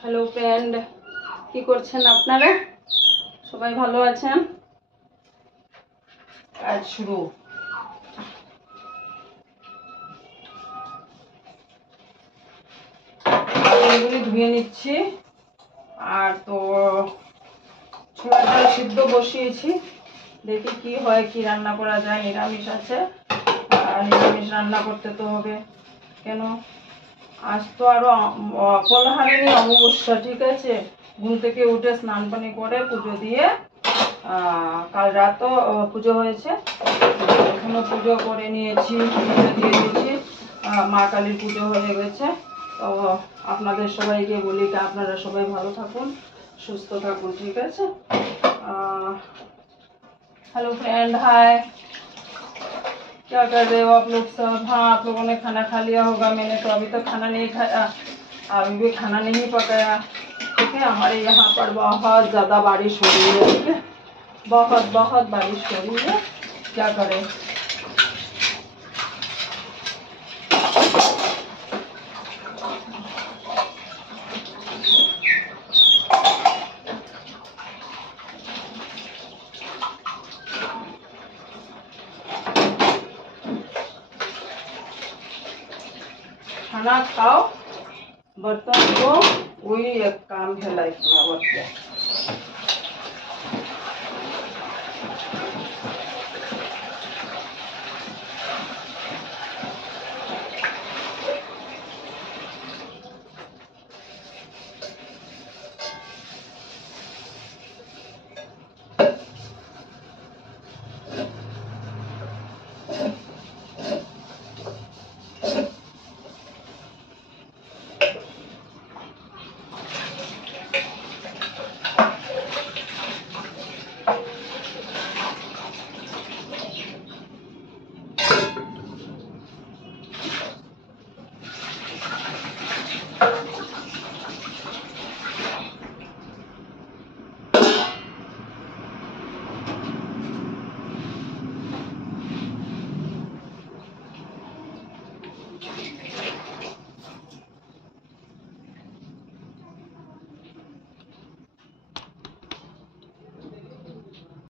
Hello friend, কি করছেন আপনারা? সবাই ভালো আছেন? কাজ শুরু। এগুলি ধুয়ে নিচ্ছি। আর তো ছোলাটা সিদ্ধ বসিয়েছি, দেখি কি হয়, কি রান্না করা যায়। নিরামিষ আছে, আর নিরামিষ রান্না করতে তো হবে। কেন আজ তো আরো ফলহারিণী অমাবস্যা, ঠিক আছে। ঘুম থেকে উঠে স্নান পানি করে পুজো দিয়ে, কাল রাতও পুজো হয়েছে, এখনো পুজো করে নিয়েছি, পুজো দিয়ে দিয়েছি। মা কালীর পুজো হয়ে গেছে। তো আপনাদের সবাইকে বলি কি আপনারা সবাই ভালো থাকুন, সুস্থ থাকুন, ঠিক আছে। हेलो फ्रेंड, हाय। क्या कर रहे हो आप लोग सब? हाँ, आप लोगों ने खाना खा लिया होगा। मैंने तो अभी तक खाना नहीं खाया, अभी भी खाना नहीं पकाया, ठीक है। हमारे यहाँ पर बहुत ज़्यादा बारिश हो रही है, ठीक है। बहुत बहुत बारिश हो रही है, क्या करें। खाना खाओ, बर्तन को, वही एक काम है लाइफ में, और क्या।